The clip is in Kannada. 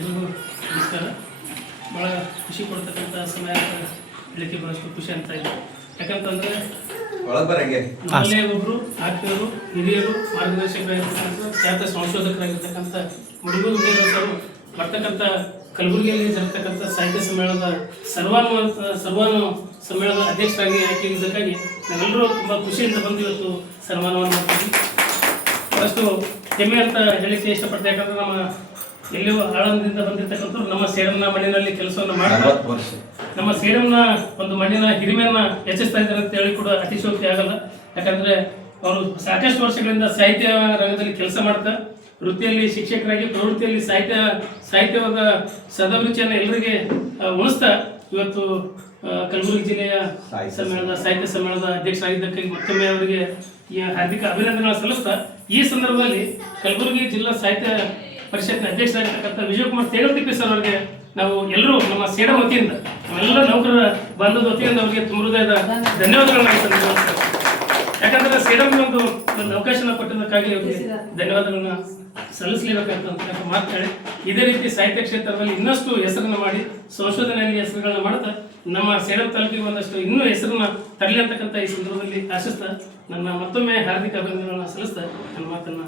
ಎಲ್ರಿಗೂ ನಮಸ್ಕಾರ. ಭಾಳ ಖುಷಿ ಕೊಡ್ತಕ್ಕಂಥ ಸಮಯ ಅಂತ ಹೇಳಲಿಕ್ಕೆ ಭಾಳಷ್ಟು ಖುಷಿ ಅಂತ ಇದೆ. ಯಾಕಂತಂದರೆ ನಮ್ಮಲ್ಲೇ ಒಬ್ಬರು ಆತ್ಮೀಯರು ಹಿರಿಯರು ಮಾರ್ಗದರ್ಶಕರಾಗಿರ್ತಕ್ಕಂಥ ಖ್ಯಾತ ಸಂಶೋಧಕರಾಗಿರ್ತಕ್ಕಂಥ ಮುಡುಗು ಸರ್ ಬರ್ತಕ್ಕಂಥ ಕಲಬುರಗಿಯಲ್ಲಿ ಜರತಕ್ಕಂಥ ಸಾಹಿತ್ಯ ಸಮ್ಮೇಳನದ ಸರ್ವಾನು ಸಮ್ಮೇಳನದ ಅಧ್ಯಕ್ಷರಾಗಿ ಆಯ್ಕೆಯಾಗಿದ್ದಕ್ಕಾಗಿ ನಾವೆಲ್ಲರೂ ತುಂಬ ಖುಷಿಯಿಂದ ಬಂದು ಇವತ್ತು ಸನ್ಮಾನವನ್ನು ಮಾಡ್ತೀವಿ. ಫಸ್ಟು ಹೆಮ್ಮೆ ಅಂತ ಹೇಳಿಕ್ಕೆ ಇಷ್ಟಪಡ್ತೇವೆ. ಯಾಕಂದರೆ ನಮ್ಮ ಎಲ್ಲಿಯೂ ಆಳಂದದಿಂದ ಬಂದಿರತಕ್ಕಂಥವ್ರು ನಮ್ಮ ಸೇಡಂನ ಮಣ್ಣಿನಲ್ಲಿ ಕೆಲಸವನ್ನು ಮಾಡ್ತಾರೆ. ನಮ್ಮ ಸೇಡಂನ ಒಂದು ಮಣ್ಣಿನ ಹಿರಿಮೆಯನ್ನು ಹೆಚ್ಚಿಸ್ತಾ ಇದ್ದಾರೆ ಅಂತ ಹೇಳಿ ಕೂಡ ಅತಿಶಯೋಕ್ತಿ ಆಗಲ್ಲ. ಯಾಕಂದರೆ ಅವರು ಸಾಕಷ್ಟು ವರ್ಷಗಳಿಂದ ಸಾಹಿತ್ಯ ರಂಗದಲ್ಲಿ ಕೆಲಸ ಮಾಡ್ತಾ ವೃತ್ತಿಯಲ್ಲಿ ಶಿಕ್ಷಕರಾಗಿ ಪ್ರವೃತ್ತಿಯಲ್ಲಿ ಸಾಹಿತ್ಯವಾದ ಸದಾಭಿರುಚಿಯನ್ನು ಎಲ್ಲರಿಗೆ ಉಣಿಸ್ತಾ ಇವತ್ತು ಕಲಬುರಗಿ ಜಿಲ್ಲೆಯ ಸಾಹಿತ್ಯ ಸಮ್ಮೇಳನದ ಅಧ್ಯಕ್ಷರಾಗಿದ್ದಕ್ಕಾಗಿ ಮತ್ತೊಮ್ಮೆ ಅವರಿಗೆ ಈ ಹಾರ್ದಿಕ ಅಭಿನಂದನೆಗಳನ್ನು ಸಲ್ಲಿಸ್ತಾ ಈ ಸಂದರ್ಭದಲ್ಲಿ ಕಲಬುರಗಿ ಜಿಲ್ಲಾ ಸಾಹಿತ್ಯ ಪರಿಷತ್ನ ಅಧ್ಯಕ್ಷರಾಗಿರ್ತಕ್ಕಂಥ ವಿಜಯಕುಮಾರ್ ತೇಗಲ್ತಿಪ್ಪಿ ಸರ್ ಅವರಿಗೆ ನಾವು ಎಲ್ಲರೂ ನಮ್ಮ ಸೇಡಂ ವತಿಯಿಂದ ನಮ್ಮೆಲ್ಲ ನೌಕರರ ಬಂಧದ ವತಿಯಿಂದ ಅವರಿಗೆ ತುಂಬ ಹೃದಯದ ಧನ್ಯವಾದಗಳನ್ನ ಸಲ್ಲಿಸ್ತಾರೆ. ಯಾಕಂದ್ರೆ ಸೇಡಂ ಒಂದು ಅವಕಾಶನ ಕೊಟ್ಟಿದ್ದಕ್ಕಾಗಿ ಅವರಿಗೆ ಧನ್ಯವಾದಗಳನ್ನ ಸಲ್ಲಿಸಲೇಬೇಕಂತ ಮಾತಾಡಿ ಇದೇ ರೀತಿ ಸಾಹಿತ್ಯ ಕ್ಷೇತ್ರದಲ್ಲಿ ಇನ್ನಷ್ಟು ಹೆಸರನ್ನು ಮಾಡಿ ಸಂಶೋಧನೆಯಲ್ಲಿ ಹೆಸರುಗಳನ್ನ ಮಾಡ್ತಾ ನಮ್ಮ ಸೇಡಂ ತಾಲೂಕಿಗೆ ಒಂದಷ್ಟು ಇನ್ನೂ ಹೆಸರನ್ನ ತರಲಿ ಅಂತಕ್ಕಂಥ ಈ ಸಂದರ್ಭದಲ್ಲಿ ಆಶಿಸ್ತಾ ನನ್ನ ಮತ್ತೊಮ್ಮೆ ಹಾರ್ದಿಕ ಅಭಿನಂದನೆಗಳನ್ನ ಸಲ್ಲಿಸ್ತಾ ನನ್ನ ಮಾತನ್ನ